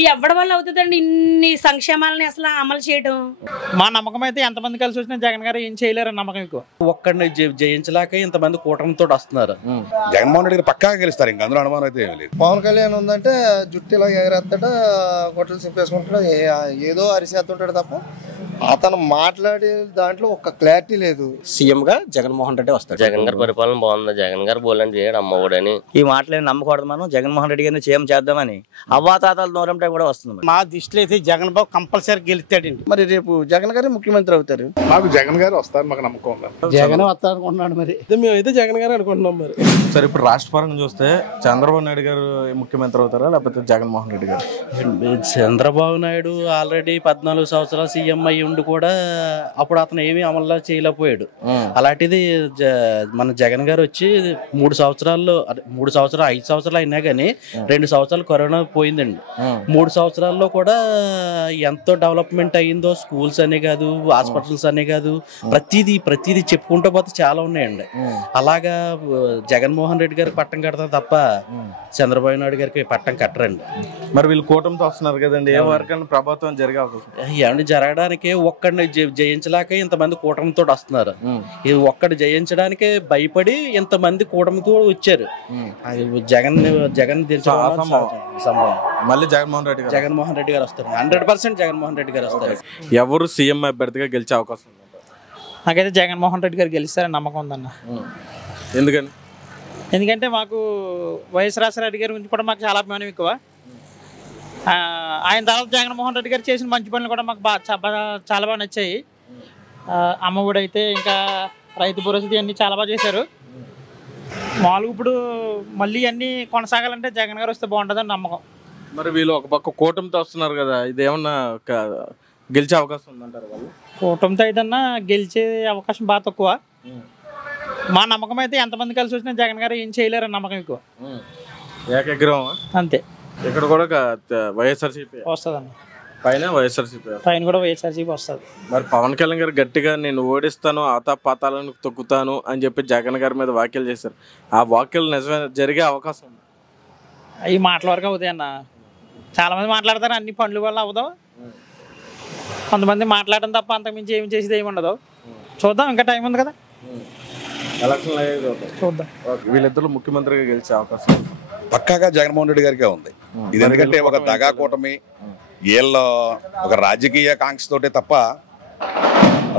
ఈ ఎవరి వల్ల అవుతుందండి ఇన్ని సంక్షేమాలని అసలు అమలు చేయడం? మా నమ్మకం అయితే ఎంతమంది కలిసి వచ్చినా జగన్ గారు ఏం చేయలేరు నమ్మకం ఎక్కువ. ఒక్కడిని జయించలేక ఇంతమంది కూటమితో వస్తున్నారు. జగన్మోహన్ రెడ్డి గారు పక్కాగా గెలుస్తారు, ఇంకా అందులో అనుమానం అయితే ఏమీ లేదు. పవన్ కళ్యాణ్ ఉందంటే జుట్టు ఇలా ఎగరేస్తాడు, గొట్టలు సింపేసుకుంటాడు, ఏదో అరిసేస్తుంటాడు తప్ప అతను మాట్లాడే దాంట్లో ఒక క్లారిటీ లేదు. సీఎం గా జగన్మోహన్ రెడ్డి వస్తారు. జగన్ గారి పరిపాలన బాగుంది, జగన్ గారు బోలని చేయడు అమ్మఒడని. ఈ మాటలేని నమ్మకూడదు, మనం జగన్మోహన్ రెడ్డి గారిని సీఎం చేద్దామని అవ్వాతాతల దూరంటే కూడా వస్తుంది. మా దృష్టిలో అయితే జగన్ బాబు కంపల్సరీ గెలుస్తాడండి. మరి రేపు జగన్ గారే ముఖ్యమంత్రి అవుతారు. మాకు జగన్ గారు వస్తారు, మాకు నమ్మకం ఉంది. జగన్ వస్తారు అనుకుంటున్నాడు, మరి మేమైతే జగన్ గారు అనుకుంటున్నాం. మరి సరే, ఇప్పుడు రాష్ట్ర పరంగా చూస్తే చంద్రబాబు నాయుడు గారు ముఖ్యమంత్రి అవుతారా లేకపోతే జగన్మోహన్ రెడ్డి గారు? చంద్రబాబు నాయుడు ఆల్రెడీ 14 సంవత్సరాలు సీఎం అయ్యి ఉండి కూడా అప్పుడు అతను ఏమీ అమలు చేయలేకపోయాడు. అలాంటిది మన జగన్ గారు వచ్చి 3 సంవత్సరాల్లో 5 సంవత్సరాలు అయినా కానీ 2 సంవత్సరాలు కరోనా పోయిందండి. 3 సంవత్సరాల్లో కూడా ఎంతో డెవలప్మెంట్ అయ్యిందో, స్కూల్స్ అనే కాదు, హాస్పిటల్స్ అనే కాదు, ప్రతిదీ చెప్పుకుంటూ పోతే చాలా ఉన్నాయండి. అలాగా జగన్మోహన్ రెడ్డి గారికి పట్టం కడతారు తప్ప చంద్రబాబు నాయుడు గారికి పట్టం కట్టరండి. మరి వీళ్ళు కూటమితో వస్తున్నారు కదండి, ఏ వరకైనా ప్రభావం జరిగే అవకాశం? ఏమంటే జరగడానికి ఒక్కడిని జయించలేక ఇంతమంది కూటమితో వస్తున్నారు. ఇది ఒక్కడు జయించడానికి భయపడి ఇంతమంది కూటమితో వచ్చారు. జగన్ మళ్ళీ జగన్మోహన్ రెడ్డి గారు వస్తారు. 100% జగన్మోహన్ రెడ్డి గారు వస్తారు. ఎవరు సీఎం అభ్యర్థిగా గెలిచే అవకాశం? నాకైతే జగన్మోహన్ రెడ్డి గారు గెలుస్తారని నమ్మకం ఉందన్న. ఎందుకంటే మాకు వైఎస్ రాజశేఖర గారి గురించి కూడా మాకు చాలా అభిమానం ఎక్కువ. ఆయన తర్వాత జగన్మోహన్ రెడ్డి గారు చేసిన మంచి పనులు కూడా మాకు చాలా బాగా నచ్చాయి. అమ్మఒడి అయితే ఇంకా రైతు భరోసా అన్నీ చాలా బాగా చేశారు. మామూలుగా ఇప్పుడు మళ్ళీ అన్నీ కొనసాగాలంటే జగన్ గారు వస్తే బాగుంటుందని నమ్మకం. మరి వీళ్ళు ఒక పక్క కూటమితో వస్తున్నారు కదా, ఇది ఏమన్నా గెలిచే అవకాశం ఉందంటారు వాళ్ళు? కూటమితో ఏదన్నా గెలిచే అవకాశం బాగా తక్కువ. మా నమ్మకం అయితే ఎంతమంది కలిసి వచ్చినా జగన్ గారు ఏం చేయలేరు నమ్మకం ఎక్కువ. ఏకగ్రహం అంతే. ఇక్కడ కూడా వైఎస్ఆర్సీపీ వస్తుందన్న, పైన వైఎస్ఆర్సీపీ కూడా వైఎస్ఆర్సీపీ వస్తుంది. మరి పవన్ కళ్యాణ్ గారు గట్టిగా నేను ఓడిస్తాను, ఆతాపాతాలను తొక్కుతాను అని చెప్పి జగన్ గారి మీద వ్యాఖ్యలు చేశారు. ఆ వ్యాఖ్యలు నిజమే జరిగే అవకాశం ఉంది? అవి మాటల వరకు అవుతాయి అన్న. చాలా మంది మాట్లాడతారు, అన్ని పనుల వల్ల అవదు. కొంతమంది మాట్లాడడం తప్ప అంతకుమించి ఏమి చేసేది ఏమి ఉండదు. చూద్దాం, ఇంకా టైం ఉంది కదా. చూద్దాం. వీళ్ళిద్దరు ముఖ్యమంత్రిగా గెలిచే అవకాశం పక్కాగా జగన్మోహన్ రెడ్డి గారికే ఉంది. ఇది ఎందుకంటే ఒక దగా కూటమి, వీళ్ళు ఒక రాజకీయ కాంక్షతోటే తప్ప,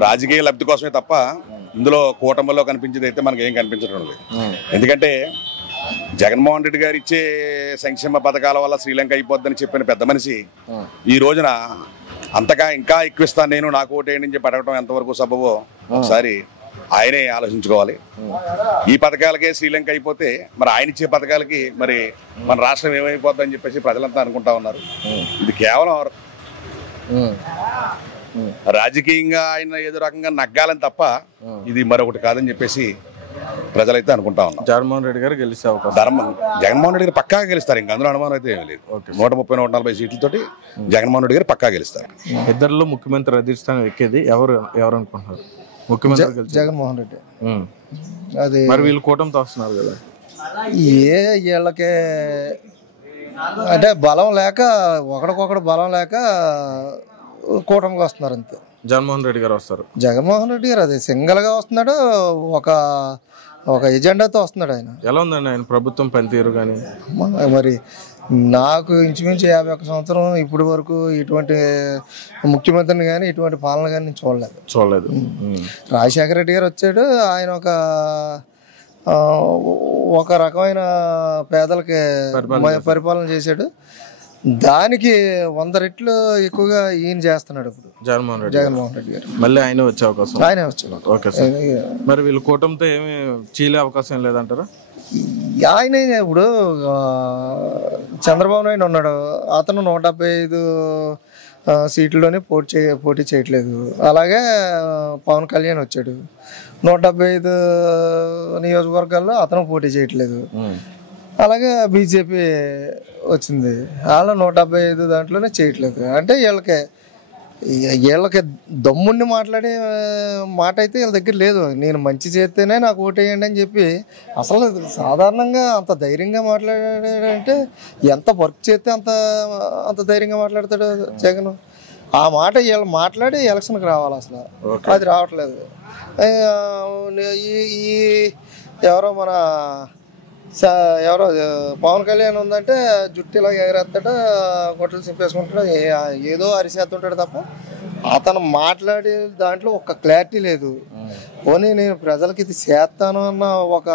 రాజకీయ లబ్ధి కోసమే తప్ప ఇందులో కూటమిలో కనిపించేది అయితే మనకి ఏం కనిపించడం లేదు. ఎందుకంటే జగన్మోహన్ రెడ్డి గారు ఇచ్చే సంక్షేమ పథకాల వల్ల శ్రీలంక అయిపోద్దని చెప్పిన పెద్ద మనిషి ఈ రోజున అంతగా ఇంకా ఎక్కువిస్తాను నేను, నాకు ఓటేయండి అని చెప్పి అడగటం ఎంతవరకు సబబో ఒకసారి ఆయనే ఆలోచించుకోవాలి. ఈ పథకాలకే శ్రీలంక అయిపోతే మరి ఆయన ఇచ్చే పథకాలకి మరి మన రాష్ట్రం ఏమైపోద్దని చెప్పేసి ప్రజలంతా అనుకుంటా ఉన్నారు. ఇది కేవలం రాజకీయంగా ఆయన ఏదో రకంగా నగ్గాలని తప్ప ఇది మరొకటి కాదని చెప్పేసి ప్రజలైతే అనుకుంటా ఉన్నారు. జగన్మోహన్ రెడ్డి గారు గెలిచే అవకాశం? జగన్మోహన్ రెడ్డి గారు పక్కాగా గెలుస్తారు, ఇంకా అందులో అనుమానం అయితే ఏమీ లేదు. 130, 140 సీట్లతోటి జగన్మోహన్ రెడ్డి గారు పక్కా గెలుస్తారు. ఇద్దరిలో ముఖ్యమంత్రి అధిష్టానం ఎక్కేది ఎవరు అనుకుంటున్నారు? ముఖ్యమంత్రి జగన్మోహన్ రెడ్డి. అది మరి వీళ్ళు కూటమితో వస్తున్నారు కదా, వీళ్ళకి అంటే బలం లేక, ఒకడికొకడు బలం లేక కూటమికి వస్తున్నారు అంతే. జగన్మోహన్ రెడ్డి గారు వస్తారు. జగన్మోహన్ రెడ్డి గారు అదే సింగిల్ గా వస్తున్నాడు, ఒక ఎజెండాతో వస్తున్నాడు. ఆయన ఎలా ఉందండి ఆయన ప్రభుత్వం పనితీరు? కానీ మరి నాకు ఇంచుమించు 51 సంవత్సరం ఇప్పటి వరకు ఇటువంటి ముఖ్యమంత్రిని కానీ ఇటువంటి పాలన కానీ నేను చూడలేదు. రాజశేఖర రెడ్డి గారు వచ్చాడు, ఆయన ఒక రకమైన పేదలకి పరిపాలన చేశాడు. దానికి 100 రెట్లు ఎక్కువగా ఈయన చేస్తున్నాడు ఇప్పుడు జగన్మోహన్ రెడ్డి గారు. మళ్ళీ ఆయన వచ్చే అవకాశం? ఆయనే వచ్చాడు. Okay sir. మరి వీళ్ళు కూటమితో ఏమి చీలే అవకాశం లేదంటారా? ఆయన ఇప్పుడు చంద్రబాబు నాయుడు ఉన్నాడు, అతను 175 సీట్లలోనే పోటీ చేయట్లేదు. అలాగే పవన్ కళ్యాణ్ వచ్చాడు, 175 నియోజకవర్గాల్లో అతను పోటీ చేయట్లేదు. అలాగే బీజేపీ వచ్చింది, వాళ్ళు 175 దాంట్లోనే చేయట్లేదు. అంటే వీళ్ళకి వీళ్ళకి దమ్ముండి మాట్లాడే మాట అయితే వీళ్ళ దగ్గర లేదు. నేను మంచి చేస్తేనే నాకు ఓటేయండి అని చెప్పి అసలు సాధారణంగా అంత ధైర్యంగా మాట్లాడాడంటే ఎంత వర్క్ చేస్తే అంత ధైర్యంగా మాట్లాడతాడు జగన్. ఆ మాట వీళ్ళు మాట్లాడి ఎలక్షన్కి రావాలి, అసలు అది రావట్లేదు. ఈ ఎవరో ఎవరో పవన్ కళ్యాణ్ ఉందంటే జుట్టు ఇలా ఎగరేస్తాడు, గొట్టలు చింపేసుకుంటాడు, ఏదో అరిసేస్తుంటాడు తప్ప అతను మాట్లాడే దాంట్లో ఒక క్లారిటీ లేదు. పోనీ నేను ప్రజలకి ఇది చేస్తాను అన్న ఒక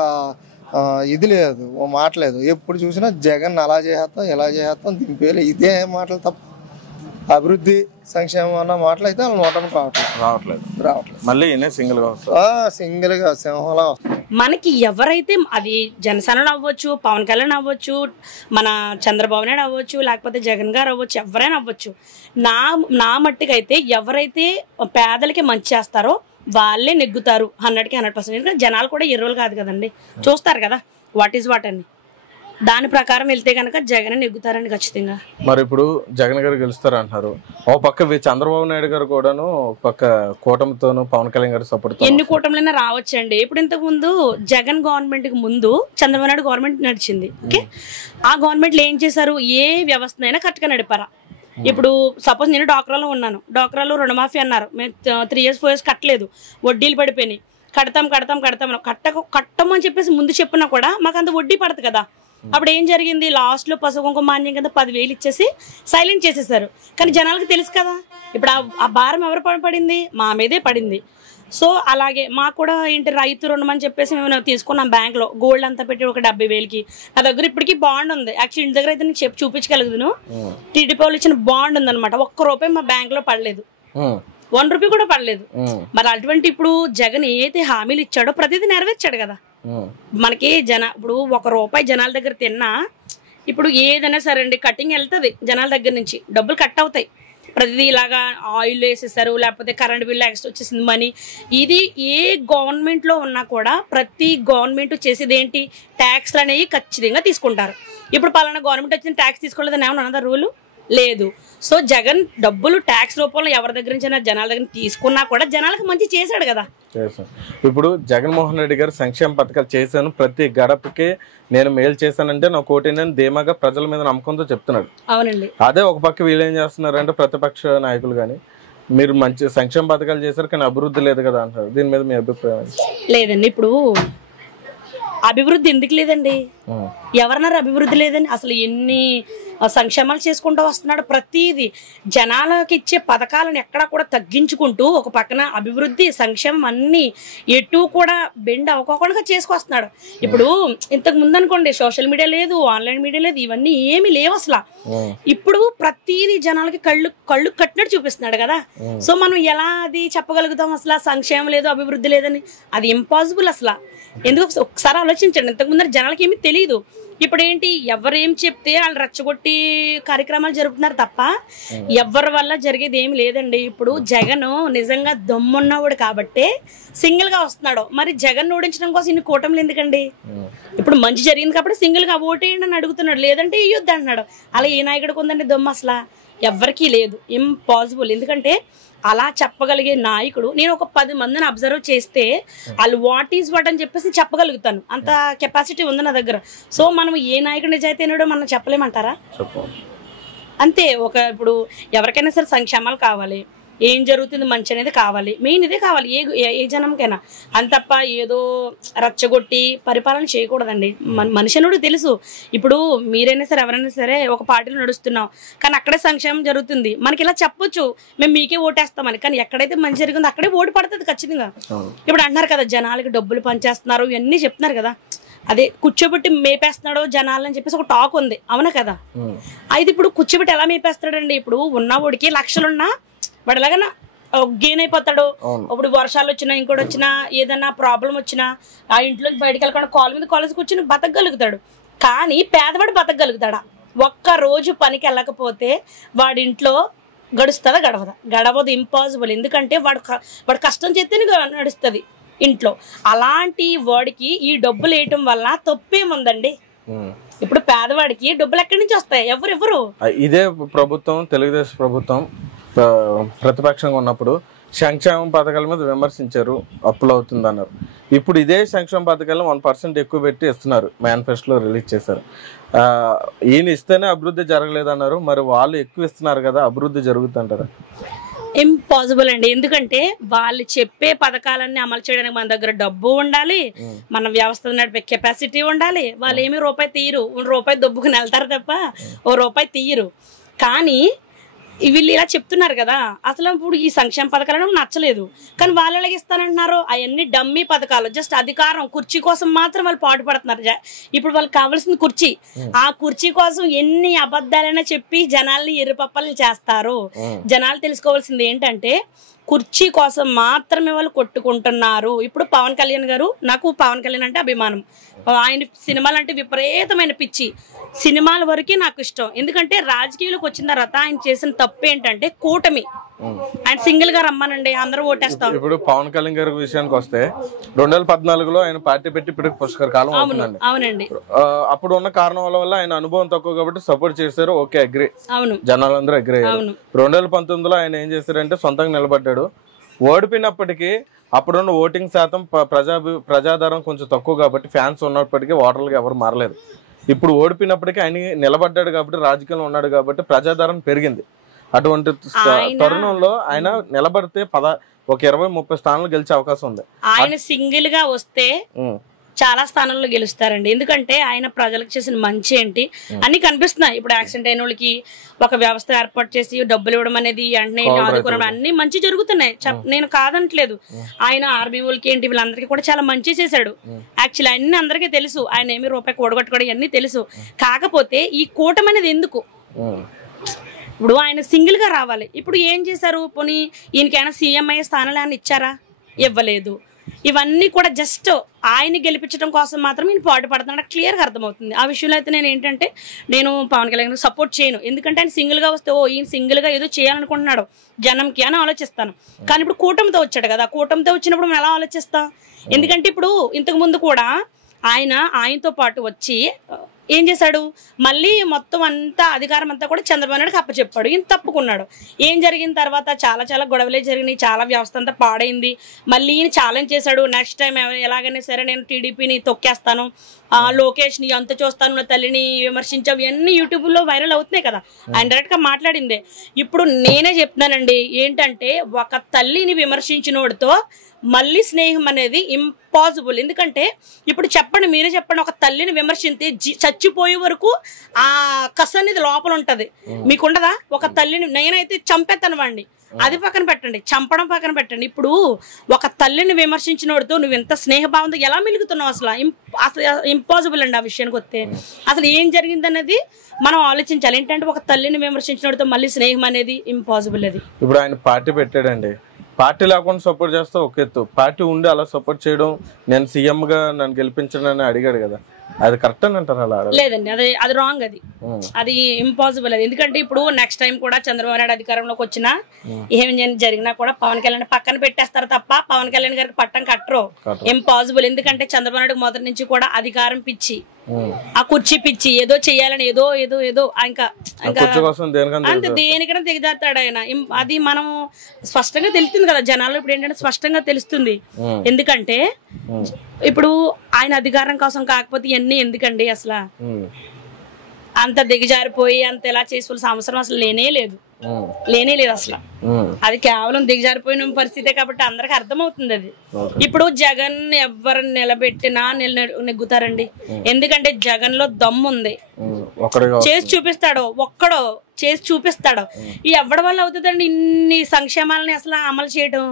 ఇది లేదు, ఓ మాట లేదు. ఎప్పుడు చూసినా జగన్ అలా చేస్తాం ఇలా చేస్తాం దింపేయాలి ఇదే మాటలు తప్ప అభివృద్ధి సంక్షేమం అన్న మాటలు అయితే వాళ్ళ నోటను రావట్లేదు. మళ్ళీ సింగిల్గా సింహంలా మనకి ఎవరైతే అది జనసేనలో అవ్వచ్చు, పవన్ కళ్యాణ్ అవ్వచ్చు, మన చంద్రబాబు నాయుడు అవ్వచ్చు, లేకపోతే జగన్ గారు అవ్వచ్చు, ఎవరైనా అవ్వచ్చు, నా మట్టుకైతే ఎవరైతే పేదలకి మంచి చేస్తారో వాళ్ళే నెగ్గుతారు 100కి 100%. ఎందుకంటే జనాలు కూడా ఎర్రోలు కాదు కదండి, చూస్తారు కదా వాట్ ఈజ్ వాట్ అని. దాని ప్రకారం వెళ్తే కనుక జగన్ నెగ్గుతారని ఖచ్చితంగా. మరి ఇప్పుడు జగన్ గారు గెలుస్తారు అంటున్నారు. ఓ పక్క చంద్రబాబు నాయుడు గారు కూడాను పక్క కూటమితోను పవన్ కళ్యాణ్ గారు సపోర్ట్. ఎన్ని కూటమిలైనా రావచ్చండి. ఇప్పుడు ఇంతకు ముందు జగన్ గవర్నమెంట్ కి ముందు చంద్రబాబు నాయుడు గవర్నమెంట్ నడిచింది. ఓకే, ఆ గవర్నమెంట్ లో ఏం చేశారు? ఏ వ్యవస్థ అయినా కరెక్ట్గా నడిపారా? ఇప్పుడు సపోజ్ నేను డాక్రాలో ఉన్నాను, డాక్రాలో రుణమాఫీ అన్నారు, మేము 3 years 4 years కట్టలేదు, వడ్డీలు పడిపోయినాయి. కట్టమని చెప్పేసి ముందు చెప్పినా కూడా మాకు అంత వడ్డీ పడదు కదా. అప్పుడు ఏం జరిగింది? లాస్ట్లో పసుపు కుంకుమ మాన్యం కింద 10,000 ఇచ్చేసి సైలెంట్ చేసేసారు. కానీ జనాలకు తెలుసు కదా, ఇప్పుడు ఆ భారం ఎవరు పడింది? మా మీదే పడింది. సో అలాగే మాకు కూడా ఏంటి రైతు రుణం అని చెప్పేసి మేము తీసుకున్నాం బ్యాంక్లో, గోల్డ్ అంతా పెట్టి ఒక 70,000కి. నా దగ్గర ఇప్పటికీ బాండ్ ఉంది. యాక్చువల్లీ ఇంటి దగ్గర అయితే నేను చూపించగలుగుతాను. టీడీపీ వాళ్ళు ఇచ్చిన బాండ్ ఉంది అనమాట. ₹1 మా బ్యాంక్లో పడలేదు, ₹1 కూడా పడలేదు. మరి అటువంటి ఇప్పుడు జగన్ ఏదైతే హామీలు ఇచ్చాడో ప్రతిదీ నెరవేర్చాడు కదా. మనకి ఇప్పుడు ₹1 జనాల దగ్గర తిన్నా ఇప్పుడు ఏదైనా సరే అండి కటింగ్ వెళ్తుంది జనాల దగ్గర నుంచి, డబ్బులు కట్ అవుతాయి. ప్రతిదీ ఇలాగా ఆయిల్ వేసేసారు, లేకపోతే కరెంట్ బిల్లు ఎక్స్ట్రా వచ్చేసింది మనీ. ఇది ఏ గవర్నమెంట్లో ఉన్నా కూడా ప్రతి గవర్నమెంట్ చేసేది ఏంటి? ట్యాక్స్లు అనేవి ఖచ్చితంగా తీసుకుంటారు. ఇప్పుడు పలానా గవర్నమెంట్ వచ్చిన ట్యాక్స్ తీసుకోలేదని ఏమన్నా అన్నదా రూలు లేదు. సో జగన్ డబ్బులు ట్యాక్స్ రూపంలో ఎవరి దగ్గర నుంచి జనాల దగ్గర తీసుకున్నా కూడా జనాలకు మంచి చేశాడు కదా. ఇప్పుడు జగన్మోహన్ రెడ్డి గారు సంక్షేమ పథకాలు చేశాను, ప్రతి గడపకి నేను మేలు చేశానంటే నా కోటిని ధీమాగా ప్రజల మీద నమ్మకంతో చెప్తున్నాడు. అవునండి. అదే ఒక పక్క వీళ్ళు ఏం చేస్తున్నారంటే ప్రతిపక్ష నాయకులు కానీ మీరు మంచి సంక్షేమ పథకాలు చేశారు కానీ అభివృద్ధి లేదు కదా అంటారు. దీని మీద మీ అభిప్రాయం? లేదండి, ఇప్పుడు అభివృద్ధి ఎందుకు లేదండి? ఎవరన్నారు అభివృద్ధి లేదని? అసలు ఎన్ని సంక్షేమాలు చేసుకుంటూ వస్తున్నాడు. ప్రతిదీ జనాలకి ఇచ్చే పథకాలను ఎక్కడా కూడా తగ్గించుకుంటూ ఒక పక్కన అభివృద్ధి సంక్షేమం అన్ని ఎటు కూడా బెండ్ అవ్వకుండా చేసుకొస్తున్నాడు. ఇప్పుడు ఇంతకు ముందు అనుకోండి సోషల్ మీడియా లేదు, ఆన్లైన్ మీడియా లేదు, ఇవన్నీ ఏమి లేవు అసలు. ఇప్పుడు ప్రతిదీ జనాలకి కళ్ళు కట్టినట్టు చూపిస్తున్నాడు కదా. సో మనం ఎలా అది చెప్పగలుగుతాం? అసలు సంక్షేమం లేదు అభివృద్ధి లేదని అది ఇంపాసిబుల్ అసలు. ఎందుకు ఒకసారి ఆలోచించండి. ఇంతకు ముందర జనాలకి ఏమీ తెలియదు. ఇప్పుడు ఏంటి, ఎవరేం చెప్తే వాళ్ళు రెచ్చగొట్టి కార్యక్రమాలు జరుపుతున్నారు తప్ప ఎవరి వల్ల జరిగేది ఏమి లేదండి. ఇప్పుడు జగన్ నిజంగా దమ్మున్నవాడు కాబట్టే సింగిల్ గా వస్తున్నాడు. మరి జగన్ ఓడించడం కోసం ఇన్ని కూటమిలు ఎందుకండి? ఇప్పుడు మంచి జరిగింది కాబట్టి సింగిల్ గా ఓటేయండి అని అడుగుతున్నాడు, లేదంటే ఇయ్యొద్దు అంటున్నాడు. అలా ఏ నాయకుడికి ఉందండి దమ్ము? అసలు ఎవరికీ లేదు, ఇంపాసిబుల్. ఎందుకంటే అలా చెప్పగలిగే నాయకుడు నేను ఒక 10 మందిని అబ్జర్వ్ చేస్తే వాళ్ళు వాట్ ఈజ్ వాట్ అని చెప్పేసి చెప్పగలుగుతాను, అంత కెపాసిటీ ఉంది నా దగ్గర. సో మనం ఏ నాయకుడు నిజాయితీ అయినాడో మనం చెప్పలేమంటారా? అంతే. ఇప్పుడు ఎవరికైనా సరే సంక్షేమాలు కావాలి, ఏం జరుగుతుంది మంచి అనేది కావాలి, మెయిన్ ఇదే కావాలి ఏ జనంకైనా. అంత తప్ప ఏదో రచ్చగొట్టి పరిపాలన చేయకూడదండి. మనుషునుడు తెలుసు. ఇప్పుడు మీరైనా సరే ఎవరైనా సరే ఒక పార్టీలో నడుస్తున్నాం కానీ అక్కడే సంక్షేమం జరుగుతుంది, మనకి ఇలా చెప్పొచ్చు మేము మీకే ఓటేస్తామని. కానీ ఎక్కడైతే మంచి జరిగిందో అక్కడే ఓటు పడుతుంది ఖచ్చితంగా. ఇప్పుడు అంటున్నారు కదా జనాలకి డబ్బులు పనిచేస్తున్నారు ఇవన్నీ చెప్తున్నారు కదా, అదే కూర్చోబెట్టి మేపేస్తున్నాడు జనాలని చెప్పేసి ఒక టాక్ ఉంది, అవునా కదా? అయితే ఇప్పుడు కూర్చోబెట్టి ఎలా మేపేస్తాడండి? ఇప్పుడు ఉన్నవాడికి లక్షలున్నా వాడు ఎలాగైనా గెయిన్ అయిపోతాడు. ఇప్పుడు వర్షాలు వచ్చినా ఇంకోటి వచ్చినా ఏదైనా ప్రాబ్లం వచ్చినా ఆ ఇంట్లోకి బయటకు వెళ్ళకుండా కాలు మీద కాలేజ్ కూర్చొని బతకగలుగుతాడు. కానీ పేదవాడు బతకగలుగుతాడా? ఒక్క రోజు పనికి వెళ్ళకపోతే వాడి ఇంట్లో గడుస్తుందా? గడవదు, ఇంపాసిబుల్. ఎందుకంటే వాడు కష్టం చేస్తేనే నడుస్తుంది ఇంట్లో. అలాంటి వాడికి ఈ డబ్బులు వేయటం వల్ల తప్పేముందండి? ఇప్పుడు పేదవాడికి డబ్బులు ఎక్కడి నుంచి వస్తాయి? ఎవరు ఇదే ప్రభుత్వం, తెలుగుదేశం ప్రభుత్వం ప్రతిపక్షంగా ఉన్నప్పుడు సంక్షేమ పథకాల మీద విమర్శించారు, అప్పులు అవుతుంది అన్నారు. ఇప్పుడు ఇదే సంక్షేమ పథకాలను 1% ఎక్కువ పెట్టి ఇస్తున్నారు, మేనిఫెస్టోలో రిలీజ్ చేశారు. ఈయన ఇస్తేనే అభివృద్ధి జరగలేదన్నారు, మరి వాళ్ళు ఎక్కువ ఇస్తున్నారు కదా, అభివృద్ధి జరుగుతుంటారా? ఇంపాసిబుల్ అండి. ఎందుకంటే వాళ్ళు చెప్పే పథకాలన్నీ అమలు చేయడానికి మన దగ్గర డబ్బు ఉండాలి, మన వ్యవస్థ నడిపే కెపాసిటీ ఉండాలి. వాళ్ళు ఏమి రూపాయి తీయరు, రూపాయి దొబ్బుకుని వెళ్తారు తప్ప ఓ రూపాయి తీయరు. కానీ వీళ్ళు ఇలా చెప్తున్నారు కదా, అసలు ఇప్పుడు ఈ సంక్షేమ పథకాలను నచ్చలేదు, కానీ వాళ్ళు ఎలాగ ఇస్తానంటున్నారు? అవన్నీ డమ్మీ పథకాలు, జస్ట్ అధికారం కుర్చీ కోసం మాత్రం వాళ్ళు పాటుపడుతున్నారు. ఇప్పుడు వాళ్ళకి కావాల్సింది కుర్చీ, ఆ కుర్చీ కోసం ఎన్ని అబద్ధాలైనా చెప్పి జనాల్ని ఎర్రపప్పల్ని చేస్తారు. జనాలు తెలుసుకోవాల్సింది ఏంటంటే కుర్చీ కోసం మాత్రమే వాళ్ళు కొట్టుకుంటున్నారు. ఇప్పుడు పవన్ కళ్యాణ్ గారు, నాకు పవన్ కళ్యాణ్ అంటే అభిమానం, ఆయన సినిమాలు అంటే విపరీతమైన పిచ్చి, సినిమాల వరకే నాకు ఇష్టం. ఎందుకంటే రాజకీయాలకు వచ్చిన తర్వాత ఆయన చేసిన తప్పు ఏంటంటే కూటమి, ఆయన సింగిల్ గా రమ్మనండి అందరూ ఓటేస్తాం. ఇప్పుడు పవన్ కళ్యాణ్ గారి విషయానికి వస్తే 2014లో ఆయన పార్టీ పెట్టి ఇప్పుడు పుష్కర కాలం అవుతుందండి. అవునండి. అప్పుడు ఉన్న కారణాల వల్ల ఆయన అనుభవం తక్కువ కాబట్టి సపోర్ట్ చేశారు, ఓకే అగ్రి, అవును, జనాలందరూ అగ్రి అయ్యారు. 2019లో ఆయన ఏం చేశారంటే సొంతంగా నిలబడ్డాడు. ఓడిపోయినప్పటికీ అప్పుడున్న ఓటింగ్ శాతం ప్రజాదరణ కొంచెం తక్కువ కాబట్టి ఫ్యాన్స్ ఉన్నప్పటికీ ఓటర్లుగా ఎవరు మారలేదు. ఇప్పుడు ఓడిపోయినప్పటికీ ఆయన నిలబడ్డాడు కాబట్టి, రాజకీయంలో ఉన్నాడు కాబట్టి ప్రజాదరణ పెరిగింది. అటువంటి తరుణంలో ఆయన నిలబడితే ఒక 20-30 స్థానాలు గెలిచే అవకాశం ఉంది. ఆయన సింగిల్ గా వస్తే చాలా స్థానాల్లో గెలుస్తారండి. ఎందుకంటే ఆయన ప్రజలకు చేసిన మంచి ఏంటి అన్ని కనిపిస్తున్నాయి. ఇప్పుడు యాక్సిడెంట్ అయిన వాళ్ళకి ఒక వ్యవస్థ ఏర్పాటు చేసి డబ్బులు ఇవ్వడం అనేది, అంటే ఆదుకోవడం అన్ని మంచి జరుగుతున్నాయి, నేను కాదనట్లేదు. ఆయన ఆర్మీ వాళ్ళకి ఏంటి వీళ్ళందరికీ కూడా చాలా మంచి చేశాడు. యాక్చువల్లీ అన్ని అందరికీ తెలుసు, ఆయన ఏమి రూపాయి కూడగొట్టుకోవడం ఇవన్నీ తెలుసు. కాకపోతే ఈ కూటమి అనేది ఎందుకు, ఇప్పుడు ఆయన సింగిల్ గా రావాలి. ఇప్పుడు ఏం చేశారు, పోనీ ఈయనకైనా సీఎం అయ్యే స్థానాలు ఆయన ఇచ్చారా? ఇవ్వలేదు. ఇవన్నీ కూడా జస్ట్ ఆయన్ని గెలిపించడం కోసం మాత్రం ఈయన పాటు పడుతున్నాడు, క్లియర్గా అర్థమవుతుంది. ఆ విషయంలో అయితే నేను పవన్ కళ్యాణ్ సపోర్ట్ చేయను. ఎందుకంటే ఆయన సింగిల్ గా వస్తే ఈయన సింగిల్ గా ఏదో చేయాలనుకుంటున్నాడు జనంకి అని ఆలోచిస్తాను. కానీ ఇప్పుడు కూటమితో వచ్చాడు కదా, కూటమితో వచ్చినప్పుడు మనం ఎలా ఆలోచిస్తాం? ఎందుకంటే ఇప్పుడు ఇంతకు ముందు కూడా ఆయనతో పాటు వచ్చి ఏం చేశాడు, మళ్ళీ మొత్తం అంతా అధికారం అంతా కూడా చంద్రబాబు నాయుడుకి అప్పచెప్పాడు. ఈయన తప్పుకున్నాడు. ఏం జరిగిన తర్వాత చాలా గొడవలే జరిగినాయి, చాలా వ్యవస్థ అంతా పాడైంది. మళ్ళీ ఈయన ఛాలెంజ్ చేశాడు, నెక్స్ట్ టైం ఎలాగైనా సరే నేను టీడీపీని తొక్కేస్తాను, లోకేష్ని అంత చూస్తాను, నా తల్లిని విమర్శించావు, ఇవన్నీ యూట్యూబ్లో వైరల్ అవుతున్నాయి కదా. ఆయన డైరెక్ట్గా మాట్లాడిందే. ఇప్పుడు నేనే చెప్తున్నానండి, ఏంటంటే ఒక తల్లిని విమర్శించినోడితో మళ్ళీ స్నేహం అనేది ఇంపాసిబుల్. ఎందుకంటే ఇప్పుడు మీరే చెప్పండి, ఒక తల్లిని విమర్శించి చచ్చిపోయే వరకు ఆ కస అనేది లోపల ఉంటది, మీకుండదా? ఒక తల్లిని నేనైతే చంపేస్తాను వాడిని, అది పక్కన పెట్టండి, చంపడం పక్కన పెట్టండి. ఇప్పుడు ఒక తల్లిని విమర్శించినోడితో నువ్వు ఎంత స్నేహభావంతో ఎలా మెలుగుతున్నావు? అసలు ఇంపాసిబుల్ అండి. ఆ విషయానికి వస్తే అసలు ఏం జరిగింది అనేది మనం ఆలోచించాలి. ఏంటంటే ఒక తల్లిని విమర్శించినోడితో మళ్ళీ స్నేహం అనేది ఇంపాసిబుల్. అది ఇప్పుడు ఆయన పార్టీ పెట్టాడండి, పార్టీ లేకుండా సపోర్ట్ చేస్తే ఒక ఎత్తు, పార్టీ ఉండి అలా సపోర్ట్ చేయడం, నేను సీఎం గా నన్ను గెలిపించడం అని అడిగాడు కదా, అది కరెక్ట్ అని అంటారు? అలా లేదండి, అది రాంగ్, అది ఇంపాసిబుల్. అది ఎందుకంటే ఇప్పుడు నెక్స్ట్ టైం కూడా చంద్రబాబు నాయుడు అధికారంలోకి వచ్చినా ఏం జరిగినా కూడా పవన్ కళ్యాణ్ పక్కన పెట్టేస్తారు తప్ప పవన్ కళ్యాణ్ గారికి పట్టం కట్టరు. ఇంపాసిబుల్. ఎందుకంటే చంద్రబాబు నాయుడు మొదటి నుంచి కూడా అధికారం పిచ్చి, ఆ కుర్చీ పిచ్చి, ఏదో చెయ్యాలని ఏదో ఇంకా అంతే, దేనికైనా దిగజారుతాడు ఆయన. అది మనం స్పష్టంగా తెలుస్తుంది కదా జనాలు. ఇప్పుడు ఏంటంటే స్పష్టంగా తెలుస్తుంది. ఎందుకంటే ఇప్పుడు ఆయన అధికారం కోసం కాకపోతే ఇవన్నీ ఎందుకండి? అసలు అంత దిగజారిపోయి అంత ఎలా చేసుకోవాల్సిన అవసరం అసలు లేనే లేదు అసలు. అది కేవలం దిగజారిపోయిన పరిస్థితే కాబట్టి అందరికి అర్థమవుతుంది అది. ఇప్పుడు జగన్ ఎవరిని నిలబెట్టినా నెగ్గుతారండి. ఎందుకంటే జగన్ లో దమ్ము ఉంది, చేసి చూపిస్తాడు, ఒక్కడో చేసి చూపిస్తాడు. ఈ ఎవరి వల్ల అవుతుందండి ఇన్ని సంక్షేమాలని అసలు అమలు చేయడం?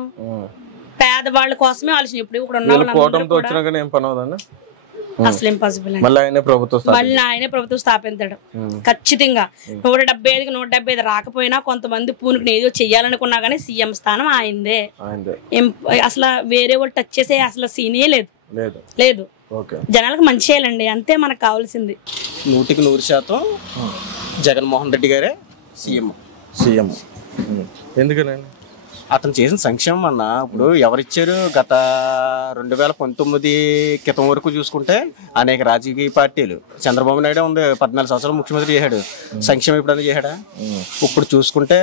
పేదవాళ్ళ కోసమే ఆలోచన. ఇప్పుడు అసలు ఇంపాసిబుల్. మళ్ళీ ఆయనే ప్రభుత్వం స్థాపించాడు ఖచ్చితంగా. 175కి 175 రాకపోయినా కొంతమంది పూనుకుని ఏదో చెయ్యాలనుకున్నా గానీ సీఎం స్థానం ఆయనదే. అసలు వేరే వాళ్ళు టచ్ చేసే అసలు సీనే లేదు. జనాలకు మంచి చేయాలండి, అంతే మనకు కావాల్సింది. 100% జగన్మోహన్ రెడ్డి గారే సీఎం. ఎందుకనండి? అతను చేసిన సంక్షేమం అన్న ఇప్పుడు ఎవరిచ్చారు? గత 2019 క్రితం వరకు చూసుకుంటే అనేక రాజకీయ పార్టీలు, చంద్రబాబు నాయుడు ఉంది 14 సంవత్సరాలు ముఖ్యమంత్రి చేశాడు. సంక్షేమం ఇప్పుడు అందుకు చేశాడా? ఇప్పుడు చూసుకుంటే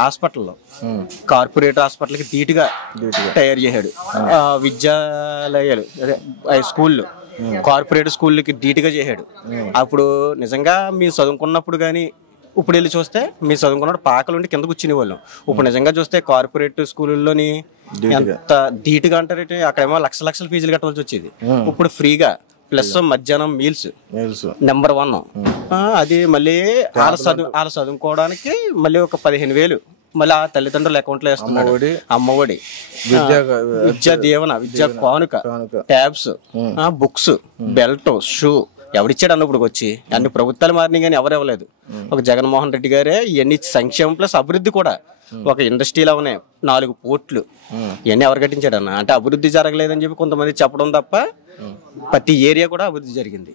హాస్పిటల్లో కార్పొరేట్ హాస్పిటల్కి ధీటుగా తయారు చేశాడు. విద్యాలయాలు అదే స్కూళ్ళు కార్పొరేట్ స్కూళ్ళకి ధీటుగా చేశాడు. అప్పుడు నిజంగా మీరు చదువుకున్నప్పుడు కానీ ఇప్పుడు వెళ్ళి చూస్తే మీరు చదువుకున్నప్పుడు పాకలుండి కింద కూర్చునే వాళ్ళం. ఇప్పుడు నిజంగా చూస్తే కార్పొరేట్ స్కూళ్ళలోని ఎంత ధీటుగా అంటారంటే అక్కడేమో లక్షల ఫీజులు కట్టవలసి వచ్చేది. ఇప్పుడు ఫ్రీగా ప్లస్ మధ్యాహ్నం మీల్స్ నెంబర్ 1. అది మళ్ళీ వాళ్ళ చదువుకోవడానికి మళ్ళీ ఒక 15,000 మళ్ళీ ఆ తల్లిదండ్రుల అకౌంట్లో వేస్తున్నాడు. అమ్మఒడి, విద్యా దీవెన, విద్యా కానుక, ట్యాబ్స్, బుక్స్, బెల్ట్, షూ ఎవడిచ్చాడు అన్నప్పుడు వచ్చి అన్ని ప్రభుత్వాలు మారినాయి కానీ ఎవరు ఇవ్వలేదు. ఒక జగన్మోహన్ రెడ్డి గారే ఇవన్నీ సంక్షేమం ప్లస్ అభివృద్ధి కూడా. ఒక ఇండస్ట్రీలో ఉన్నాయి 4 పోర్ట్లు, ఇవన్నీ ఎవరు కట్టించాడు అన్న? అంటే అభివృద్ధి జరగలేదని చెప్పి కొంతమంది చెప్పడం తప్ప ప్రతి ఏరియా కూడా అభివృద్ధి జరిగింది.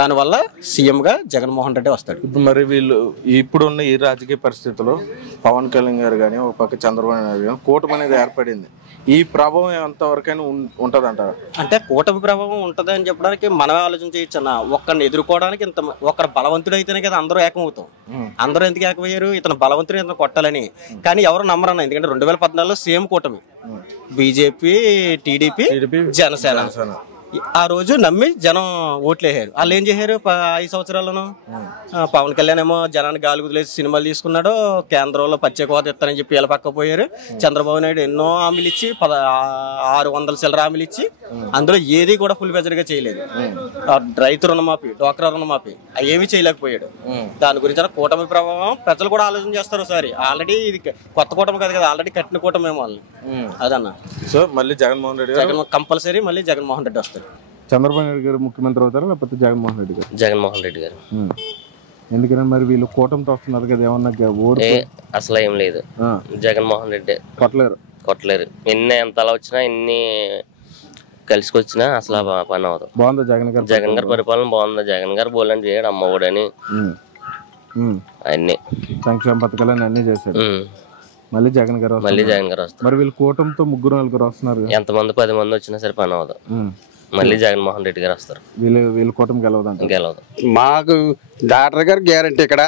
దానివల్ల సీఎం గా జగన్మోహన్ రెడ్డి వస్తాడు. ఇప్పుడు మరి వీళ్ళు ఇప్పుడున్న ఈ రాజకీయ పరిస్థితుల్లో పవన్ కళ్యాణ్ గారు కానీ ఒక పక్క చంద్రబాబు నాయుడు కానీ కూటమి అనేది ఏర్పడింది. ఈ ప్రభావం ఎంతవరకైనా ఉంటది అంటారు? అంటే కూటమి ప్రభావం ఉంటది అని చెప్పడానికి మనమే ఆలోచన చేయొచ్చు అన్న. ఒక్కరిని ఎదుర్కోవడానికి ఒకరు బలవంతుడు అయితేనే కదా అందరూ ఏకమవుతాం. అందరూ ఎందుకు ఏకమయ్యారు? ఇతను బలవంతుడు ఇతను కొట్టాలని. కానీ ఎవరు నమ్మరన్న. ఎందుకంటే 2014లో సేమ్ కూటమి బీజేపీ, టీడీపీ, జనసేన. ఆ రోజు నమ్మి జనం ఓట్లేసారు. వాళ్ళు ఏం చేశారు 5 సంవత్సరాలను? పవన్ కళ్యాణ్ ఏమో జనాన్ని గాలి కుదిలేసి సినిమాలు తీసుకున్నాడు. కేంద్రంలో ప్రత్యేక హోదా ఇస్తానని చెప్పి వీళ్ళ పక్క పోయారు. చంద్రబాబు నాయుడు ఎన్నో హామీలు ఇచ్చి 600 చిల్లర హామీలు ఇచ్చి అందులో ఏది కూడా ఫుల్ ఫెజర్గా చేయలేదు. రైతు రుణమాఫీ, డ్వాక్రా రుణమాఫీ ఏమీ చేయలేకపోయాడు. దాని గురించి కూటమి ప్రభావం ప్రజలు కూడా ఆలోచన చేస్తారు. ఒకసారి ఆల్రెడీ ఇది కొత్త కూటమి కాదు కదా, ఆల్రెడీ కట్టిన కూటమి ఏమో వాళ్ళని. అదన్న. సో మళ్ళీ జగన్మోహన్ రెడ్డి కంపల్సరీ మళ్ళీ జగన్మోహన్ రెడ్డి వస్తాడు. చంద్రబాబు నాయుడు గారు ముఖ్యమంత్రి అవుతారా లేకపోతే జగన్మోహన్ రెడ్డి గారు? జగన్మోహన్ రెడ్డి గారు. ఎందుకని మరి వీళ్ళు కూటమితో వస్తున్నారు కదా, ఏమన్నా అసలు ఏం లేదు. జగన్మోహన్ రెడ్డి కొట్టలేరు. ఎంత అలా వచ్చినా ఎన్ని కలిసికొచ్చినా అసలు పని అవ్వదు. బాగుందా జగన్ గారి పరిపాలన? బాగుందా? జగన్ గారు బోలని చేయడు. అమ్మఒడని అన్ని సంక్షేమ పథకాలని అన్ని చేశాడు. మళ్ళీ జగన్ గారు వస్తారు. మరి వీళ్ళు కూటమితో 3-4 వస్తున్నారు. ఎంతమంది 10 మంది వచ్చినా సరే పని అవ్వదు. మళ్ళీ జగన్మోహన్ రెడ్డి గారు వస్తారు. వీళ్ళు కూటమి గెలవదు. మాకు డాక్టర్ గారు గ్యారంటీ ఇక్కడ.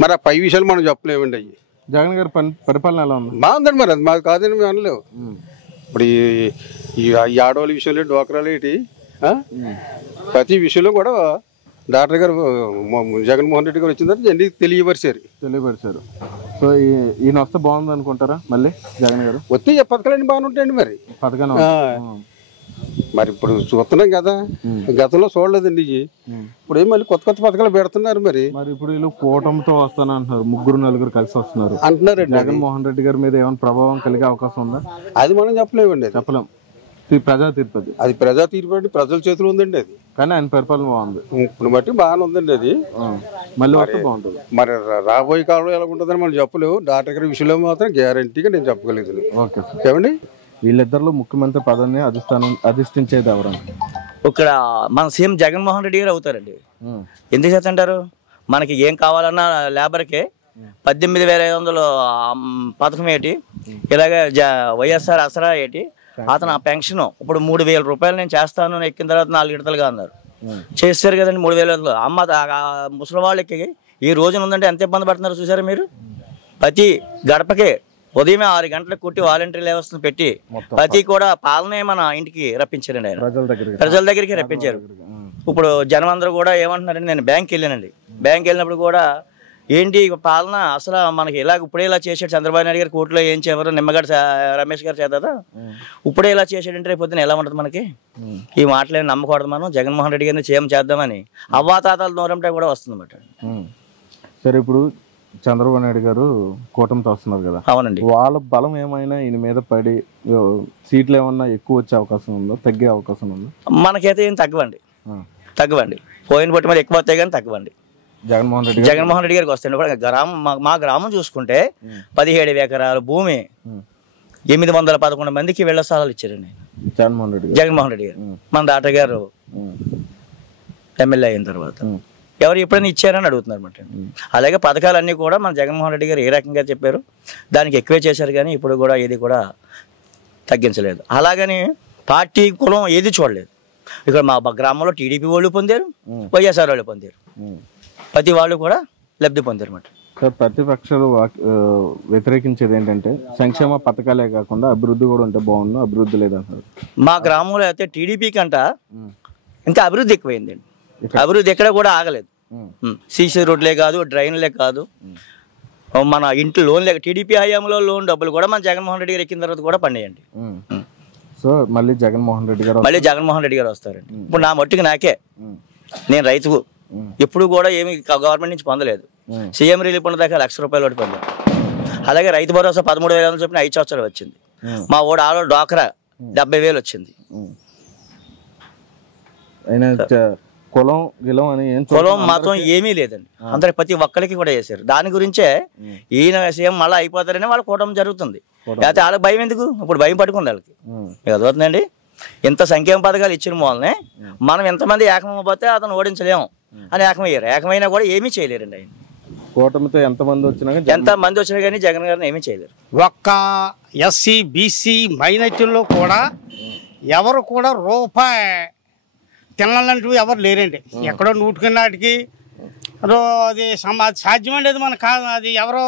మరి ఆ పై విషయాలు మనం చెప్పలేమండి. అయ్యి జగన్ గారి పరిపాలన ఎలా ఉంది? బాగుందండి. మరి అది మాకు కాదని మేము అనలేవు. ఇప్పుడు ఈ ఆడవాళ్ళ విషయంలో, డ్వాక్రాలు ఏంటి, ప్రతి విషయంలో కూడా డాక్టర్ గారు జగన్మోహన్ రెడ్డి గారు వచ్చిన తర్వాత అన్ని తెలియపరిచారు. సో ఈయన వస్తే బాగుంది అనుకుంటారా? మళ్ళీ జగన్ గారు వస్తే పథకాలన్నీ బాగానే ఉంటాయండి. మరి పథకాలు మరి ఇప్పుడు చూస్తున్నాం కదా, గతంలో చూడలేదండి. ఇప్పుడు మళ్ళీ కొత్త పథకాలు పెడుతున్నారు. మరి ఇప్పుడు వీళ్ళు కూటమితో వస్తాను అంటున్నారు. 3-4 కలిసి వస్తున్నారు అంటున్నారండి. జగన్మోహన్ రెడ్డి గారి మీద ఏమైనా ప్రభావం కలిగే అవకాశం ఉందా? అది మనం చెప్పలేమండి. చెప్పలేం. ప్రజా తీర్పు అది ప్రజా తీర్పు అంటే ప్రజల చేతిలో ఉందండి. అది కానీ ఆయన పరిపాలన బాగుంది. ఇప్పుడు బట్టి బాగానే ఉందండి. అది మళ్ళీ వస్తే బాగుంటుంది. మరి రాబోయే కాలంలో ఎలా ఉంటుందని మనం చెప్పలేవు. డాక్టర్ గారి విషయంలో మాత్రం గ్యారంటీగా నేను చెప్పగలుగుతాను. Okay sir. ఏమండి, వీళ్ళిద్దరిలో ముఖ్యమంత్రి పదవిని అధిష్ఠించేది ఎవరు? ఇక్కడ మన సీఎం జగన్మోహన్ రెడ్డి గారు అవుతారండి. ఎందుకు చేస్తుంటారు? మనకి ఏం కావాలన్నా లేబర్కి 18,500 పథకం ఏంటి, ఇలాగే వైఎస్ఆర్ ఆసరా ఏంటి, అతను ఆ పెన్షన్ ఇప్పుడు 3,000 రూపాయలు నేను చేస్తాను ఎక్కిన తర్వాత 4 విడతలుగా అన్నారు. చేస్తారు కదండి 3,000. అమ్మ ముసలి వాళ్ళకి ఈ రోజున ఉందంటే ఎంత ఇబ్బంది పడుతున్నారు చూసారా మీరు? ప్రతి గడపకి ఉదయమే 6 గంటలకు కొట్టి వాలంటీర్ వ్యవస్థను పెట్టి ప్రతి కూడా పాలనే మన ఇంటికి రప్పించారండి. ఆయన ప్రజల దగ్గరికి రప్పించారు. ఇప్పుడు జనం అందరూ కూడా ఏమంటున్నారంటే, నేను బ్యాంక్కి వెళ్ళానండి. బ్యాంక్కి వెళ్ళినప్పుడు కూడా ఏంటి పాలన అసలు మనకి ఇప్పుడే ఇలా చేసాడు చంద్రబాబు నాయుడు గారు, కోర్టులో ఏం చేయరు నిమ్మగడ్డ రమేష్ గారు చేద్దా, ఇప్పుడే ఇలా చేసాడంటే రేపు పొద్దున ఎలా ఉంటుంది మనకి? ఈ మాటలేమి నమ్మకూడదు. మనం జగన్మోహన్ రెడ్డి గారిని చేద్దామని అవ్వాతాతల దూరంటే కూడా వస్తుంది అన్నమాట. సరే, ఇప్పుడు చంద్రబాబు నాయుడు గారు కూటమితో వస్తున్నారు కదా. అవునండి. వాళ్ళ బలం ఏమైనా ఈయన మీద పడి సీట్లు ఏమన్నా ఎక్కువ వచ్చే అవకాశం ఉందో, తగ్గే అవకాశం ఉందో? మనకైతే ఏం తగ్గవండి. పోయిన బట్టి మరి ఎక్కువ వస్తాయి కానీ తగ్గవండి. జగన్మోహన్ రెడ్డి గారికి వస్తాయండి. గ్రామం మా గ్రామం చూసుకుంటే 17 ఎకరాల భూమి 811 మందికి ఇళ్ల స్థలాలు ఇచ్చారండి జగన్మోహన్ రెడ్డి గారు. మన డాక్టర్ గారు ఎమ్మెల్యే అయిన తర్వాత ఎవరు ఎప్పుడైనా ఇచ్చారని అడుగుతున్నారు అన్నమాట. అలాగే పథకాలన్నీ కూడా మన జగన్మోహన్ రెడ్డి గారు ఏ రకంగా చెప్పారు దానికి ఎక్కువే చేశారు, కానీ ఇప్పుడు కూడా ఏది కూడా తగ్గించలేదు. అలాగని పార్టీ కులం ఏది చూడలేదు. ఇక్కడ మా గ్రామంలో టీడీపీ వాళ్ళు పొందారు, వైఎస్ఆర్ వాళ్ళు పొందారు, ప్రతి వాళ్ళు కూడా లబ్ధి పొందారు అన్నమాట. ప్రతిపక్షాలు వ్యతిరేకించేది ఏంటంటే సంక్షేమ పథకాలే కాకుండా అభివృద్ధి కూడా ఉంటే బాగుండు, అభివృద్ధి లేదంటారు. మా గ్రామంలో అయితే టీడీపీ కంట ఇంకా అభివృద్ధి ఎక్కువైందండి. అభివృద్ధి ఎక్కడ కూడా ఆగలేదు. సీసీ రోడ్లే కాదు, డ్రైన్లే కాదు, మన ఇంట్లో లోన్ లేక టీడీపీ హయాంలో లోన్ డబ్బులు కూడా మన జగన్మోహన్ రెడ్డి గారు ఎక్కిన తర్వాత కూడా పండేయండి. సో మళ్ళీ జగన్మోహన్ రెడ్డి గారు వస్తారండి. ఇప్పుడు నా మట్టుకు నాకే, నేను రైతు, ఎప్పుడు కూడా ఏమి గవర్నమెంట్ నుంచి పొందలేదు. సీఎం రిలీఫ్ ఫండ్ దాకా 1,00,000 రూపాయలు ఒకటి పొందాం. అలాగే రైతు భరోసా 13,500 చొప్పున 5 సంవత్సరాలు వచ్చింది. మా ఓడి ఆలో డ్వాక్రా 70,000 వచ్చింది. కులం మాత్రం ఏమీ లేదండి, అందరికి ప్రతి ఒక్కరికి కూడా చేశారు. దాని గురించే ఈయన సీఎం మళ్ళీ అయిపోతారని వాళ్ళ కూటమి జరుగుతుంది. లేకపోతే వాళ్ళకి భయం ఎందుకు? ఇప్పుడు భయం పట్టుకుంది వాళ్ళకి. మీకు అర్థమవుతుందండి. ఇంత సంక్షేమ పథకాలు ఇచ్చిన మూలనే మనం ఎంతమంది ఏకమైపోతే అతను ఓడించలేము అని ఏకమయ్యారు. ఏకమైనా కూడా ఏమీ చేయలేరండి. ఆయన కూటమితో ఎంతమంది వచ్చినా కానీ జగన్ గారిని ఏమీ చేయలేరు. ఒక్క ఎస్సీ బీసీ మైనార్టీల్లో కూడా ఎవరు కూడా రూపాయి తినాలంటూ ఎవరు లేరండి. ఎక్కడో నూటికి అది సాధ్యమండి, అది మన కాదు, అది ఎవరో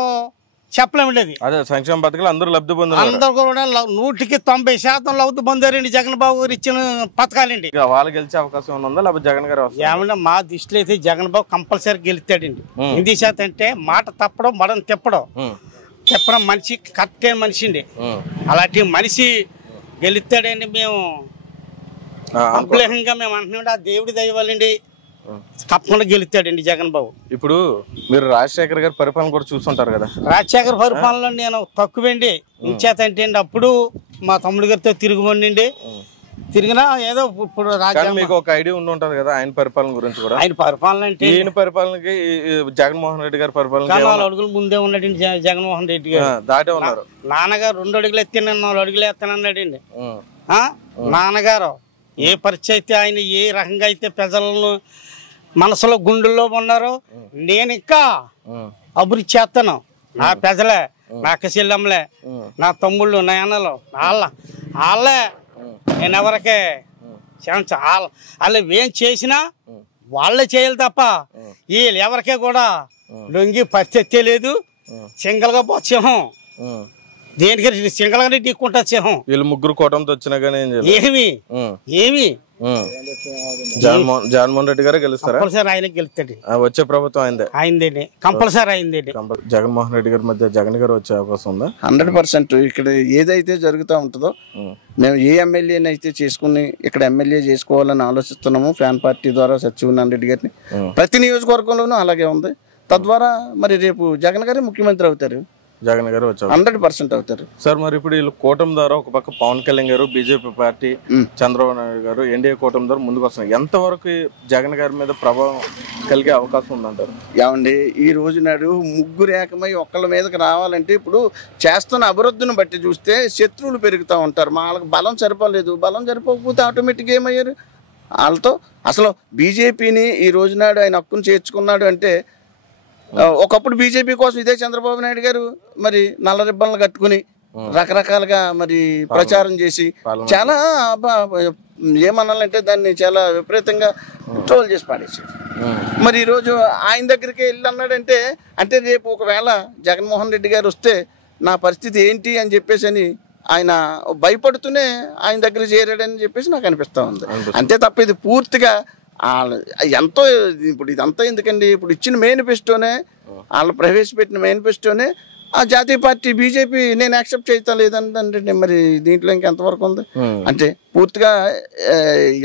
చెప్పలేమండి. అదే సంక్షేమ పథకాలు అందరూ లబ్ధి పొందారు. అందరూ కూడా 100% లబ్ధి పొందారండి జగన్ బాబు గారు ఇచ్చిన పథకాలండి. వాళ్ళు గెలిచే అవకాశం ఉందా లేకపోతే జగన్ గారు? ఏమన్నా మా దృష్టిలో అయితే జగన్ బాబు కంపల్సరీ గెలుస్తాడండి. 8% అంటే మాట తప్పడం, మడం తిప్పడం మనిషి కరెక్ట్ అయిన మనిషి అండి. అలాంటి మనిషి గెలుస్తాడండి. మేము అభిలేహంగా మేము అంటున్నాం, ఆ దేవుడి దయవాలండి తప్పకుండా గెలుస్తాడండి జగన్ బాబు. ఇప్పుడు మీరు రాజశేఖర్ గారి పరిపాలన కూడా చూస్తుంటారు కదా. రాజశేఖర్ పరిపాలనలో నేను తక్కువండి. ఇంచేతంటే అండి అప్పుడు మా తమ్ముడు గారితో తిరిగినా ఏదో ఇప్పుడు మీకు ఒక ఐడియా ఉండి ఉంటది కదా ఆయన పరిపాలన గురించి కూడా. ఆయన పరిపాలన అంటే ఈయన పరిపాలనకి జగన్మోహన్ రెడ్డి గారి పరిపాలన 4 అడుగులు ముందే ఉన్నాడండి జగన్మోహన్ రెడ్డి గారు. దాటే ఉన్నారు. నాన్నగారు 2 అడుగులు ఎత్తే 4 అడుగులు ఎత్తానన్నాడండి. నాన్నగారు ఏ పరిచయం అయితే ఆయన ఏ రకంగా అయితే ప్రజలను మనసులో గుండెల్లో ఉన్నారో నేను ఇంకా అభివృద్ధి చేస్తాను. నా ప్రజలే, నా చెల్లెమ్మలే, నా తమ్ముళ్ళు, నా అన్నలు, వాళ్ళే నేను ఎవరికే వాళ్ళు ఏం చేసినా వాళ్ళే చేయాలి తప్ప వీళ్ళు ఎవరికే కూడా లొంగి పరిస్థితి లేదు. సింగల్గా పోతేమో దేనికి సింగల్గానే ఢీక్కుంటా సింహం. వీళ్ళు ముగ్గురు కూటమితో వచ్చినా కానీ ఏమి జగన్మోహన్ రెడ్డి గారే గెలుస్తారా? కంపల్సరీ ఆయన గెలుస్తాడు. వచ్చే ప్రభుత్వం అయిందండి, కంపల్సరీ అయిందండి. జగన్మోహన్ రెడ్డి గారి మధ్య జగన్ గారు వచ్చే అవకాశం ఉందా? 100%. ఇక్కడ ఏదైతే జరుగుతూ ఉంటుందో మేము ఏ ఎమ్మెల్యేని అయితే చేసుకుని ఇక్కడ ఎమ్మెల్యే చేసుకోవాలని ఆలోచిస్తున్నాము ఫ్యాన్ పార్టీ ద్వారా సత్యనారాయణ రెడ్డి గారిని ప్రతి నియోజకవర్గంలోనూ అలాగే ఉంది. తద్వారా మరి రేపు జగన్ గారే ముఖ్యమంత్రి అవుతారు. జగన్ గారు వచ్చారు 100% అవుతారు సార్. మరి ఇప్పుడు వీళ్ళు కూటమి ద్వారా ఒక పక్క పవన్ కళ్యాణ్ గారు, బీజేపీ పార్టీ, చంద్రబాబు నాయుడు గారు ఎన్డీఏ కూటమి ద్వారా ముందుకు వస్తున్నారు. ఎంతవరకు జగన్ గారి మీద ప్రభావం కలిగే అవకాశం ఉందంటారు? ఏమండి, ఈ రోజు నాడు ముగ్గురు ఏకమై ఒక్కళ్ళ మీదకి రావాలంటే ఇప్పుడు చేస్తున్న అభివృద్ధిని బట్టి చూస్తే శత్రువులు పెరుగుతూ ఉంటారు. వాళ్ళకి బలం సరిపోలేదు. బలం సరిపోకపోతే ఆటోమేటిక్గా ఏమయ్యారు వాళ్ళతో. అసలు బీజేపీని ఈ రోజు నాడు ఆయన హక్కును చేర్చుకున్నాడు అంటే ఒకప్పుడు బీజేపీ కోసం ఇదే చంద్రబాబు నాయుడు గారు మరి నల్ల రిబ్బన్లు కట్టుకుని రకరకాలుగా మరి ప్రచారం చేసి చాలా ఏమనాలంటే దాన్ని చాలా విపరీతంగా ట్రోల్ చేసి పాడేసాడు. మరి ఈరోజు ఆయన దగ్గరికి వెళ్ళి అన్నాడంటే అంటే రేపు ఒకవేళ జగన్మోహన్ రెడ్డి గారు వస్తే నా పరిస్థితి ఏంటి అని చెప్పేసి అని ఆయన భయపడుతూనే ఆయన దగ్గర చేరాడని చెప్పేసి నాకు అనిపిస్తూ ఉంది. అంతే తప్ప ఇది పూర్తిగా ఎంతో ఇప్పుడు ఇదంతా ఎందుకండి, ఇప్పుడు ఇచ్చిన మేనిఫెస్టోనే వాళ్ళు ప్రవేశపెట్టిన మేనిఫెస్టోనే ఆ జాతీయ పార్టీ బీజేపీ నేను యాక్సెప్ట్ చేస్తా లేదంటే మరి దీంట్లో ఇంకెంతవరకు ఉంది అంటే పూర్తిగా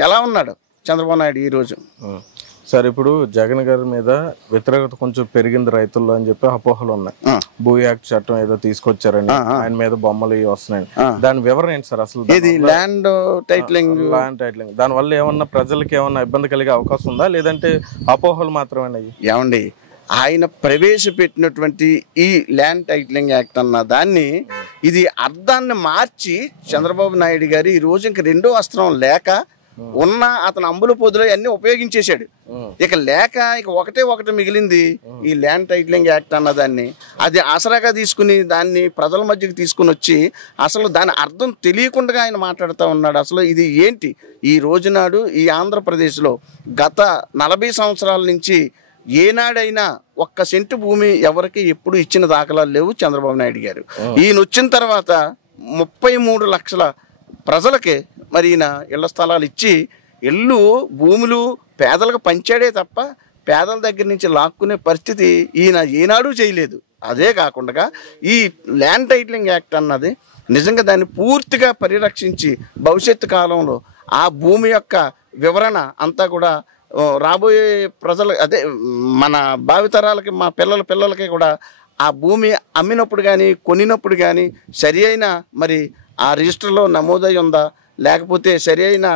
ఎలా ఉన్నాడు చంద్రబాబు నాయుడు ఈరోజు. సార్ ఇప్పుడు జగన్ గారి మీద వ్యతిరేకత కొంచెం పెరిగింది రైతుల్లో అని చెప్పి అపోహలు ఉన్నాయి. భూ యాక్ట్ చట్టం ఏదో తీసుకొచ్చారండి, ఆయన మీద బొమ్మలు వస్తున్నాయి. దాని వివరణ ఏంటి సార్? అసలు ల్యాండ్ టైటిలింగ్ దాని వల్ల ఏమన్నా ప్రజలకి ఏమన్నా ఇబ్బంది కలిగే అవకాశం ఉందా లేదంటే అపోహలు మాత్రమే? ఏమండి, ఆయన ప్రవేశపెట్టినటువంటి ఈ ల్యాండ్ టైటిలింగ్ యాక్ట్ అన్న దాన్ని ఇది అర్థాన్ని మార్చి చంద్రబాబు నాయుడు గారు ఈ రోజు ఇంక రెండో అస్త్రం లేక ఉన్న అతను అంబుల పొదులు అన్ని ఉపయోగించేశాడు. ఇక లేక ఇక ఒకటి మిగిలింది ఈ ల్యాండ్ టైటిలింగ్ యాక్ట్ అన్నదాన్ని. అది ఆసరాగా తీసుకుని దాన్ని ప్రజల మధ్యకి తీసుకుని వచ్చి అసలు దాని అర్థం తెలియకుండా ఆయన మాట్లాడుతూ ఉన్నాడు. అసలు ఇది ఏంటి? ఈ రోజునాడు ఈ ఆంధ్రప్రదేశ్లో గత 40 సంవత్సరాల నుంచి ఏనాడైనా 1 సెంటు భూమి ఎవరికి ఎప్పుడు ఇచ్చిన దాఖలాలు లేవు చంద్రబాబు నాయుడు గారు. ఈయన వచ్చిన తర్వాత 33 లక్షల ప్రజలకి మరి ఈయన ఇళ్ల స్థలాలు ఇచ్చి ఇళ్ళు భూములు పేదలకు పంచాడే తప్ప పేదల దగ్గర నుంచి లాక్కునే పరిస్థితి ఈయన ఏనాడు చేయలేదు. అదే కాకుండా ఈ ల్యాండ్ టైటిలింగ్ యాక్ట్ అన్నది నిజంగా దాన్ని పూర్తిగా పరిరక్షించి భవిష్యత్తు కాలంలో ఆ భూమి యొక్క వివరణ అంతా కూడా రాబోయే ప్రజలు అదే మన భావితరాలకి మా పిల్లలకి కూడా ఆ భూమి అమ్మినప్పుడు కానీ కొనినప్పుడు కానీ సరి అయిన మరి ఆ రిజిస్టర్లో నమోదై ఉందా, లేకపోతే సరి అయిన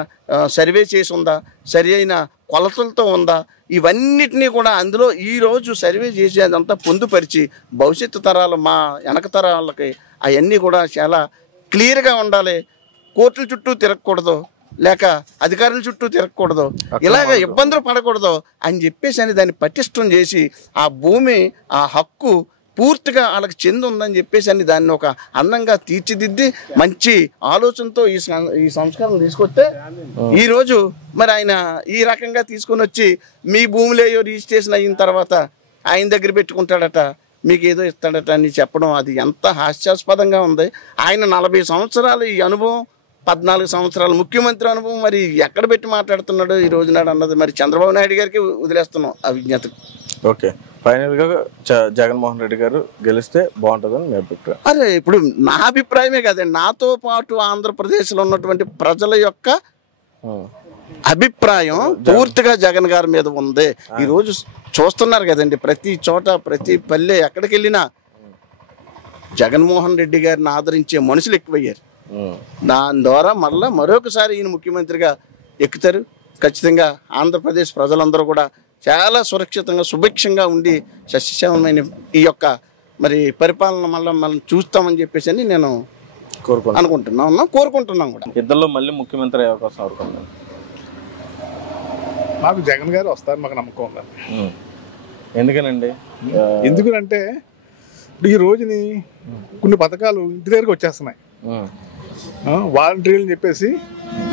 సర్వే చేసి ఉందా, సరి అయిన కొలతలతో ఉందా, ఇవన్నిటినీ కూడా అందులో ఈరోజు సర్వే చేసి అదంతా పొందుపరిచి భవిష్యత్తు తరాలు మా వెనక తరాలకి అవన్నీ కూడా చాలా క్లియర్గా ఉండాలి. కోర్టుల చుట్టూ తిరగకూడదు, లేక అధికారుల చుట్టూ తిరగకూడదు, ఇలాగ ఇబ్బందులు పడకూడదు అని చెప్పేసి అని దాన్ని పటిష్టం చేసి ఆ భూమి ఆ హక్కు పూర్తిగా వాళ్ళకి చెంది ఉందని చెప్పేసి అని దాన్ని ఒక అందంగా తీర్చిదిద్ది మంచి ఆలోచనతో ఈ సంస్కరణ తీసుకొస్తే ఈరోజు మరి ఆయన ఈ రకంగా తీసుకొని వచ్చి మీ భూములేయో రిజిస్ట్రేషన్ అయిన తర్వాత ఆయన దగ్గర పెట్టుకుంటాడట, మీకు ఏదో ఇస్తాడట అని చెప్పడం అది ఎంత హాస్యాస్పదంగా ఉంది. ఆయన 40 సంవత్సరాలు ఈ అనుభవం, 14 సంవత్సరాలు ముఖ్యమంత్రి అనుభవం మరి ఎక్కడ పెట్టి మాట్లాడుతున్నాడు ఈ రోజునాడు అన్నది మరి చంద్రబాబు నాయుడు గారికి వదిలేస్తున్నాం ఆ విజ్ఞత. ఓకే, ఫైనల్ గా జగన్మోహన్ రెడ్డి గారు గెలిస్తే బాగుంటుందని మీ అభిప్రాయం? అరే ఇప్పుడు నా అభిప్రాయమే కదండి, నాతో పాటు ఆంధ్రప్రదేశ్లో ఉన్నటువంటి ప్రజల యొక్క అభిప్రాయం పూర్తిగా జగన్ గారి మీద ఉంది. ఈ రోజు చూస్తున్నారు కదండి, ప్రతి చోట ప్రతి పల్లె ఎక్కడికి వెళ్ళినా జగన్మోహన్ రెడ్డి గారిని ఆదరించే మనుషులు ఎక్కువయ్యారు. దాని ద్వారా మళ్ళీ మరొకసారి ఈయన ముఖ్యమంత్రిగా ఎక్కుతారు. ఖచ్చితంగా ఆంధ్రప్రదేశ్ ప్రజలందరూ కూడా చాలా సురక్షితంగా సుభిక్షంగా ఉండి సస్యశ్యామమైన ఈ యొక్క మరి పరిపాలన మనం చూస్తామని చెప్పేసి అని నేను కోరుకుంటున్నాం కూడా. ఇద్దరిలో మళ్ళీ ముఖ్యమంత్రి అయ్యే అవకాశం అవుతుంది. మాకు జగన్ గారు వస్తారు, మాకు నమ్మకం ఉందండి. ఎందుకనండి? ఎందుకంటే ఇప్పుడు ఈ రోజుని కొన్ని పథకాలు ఇంటి దగ్గరకు వచ్చేస్తున్నాయి. వాలంటీర్లు చెప్పేసి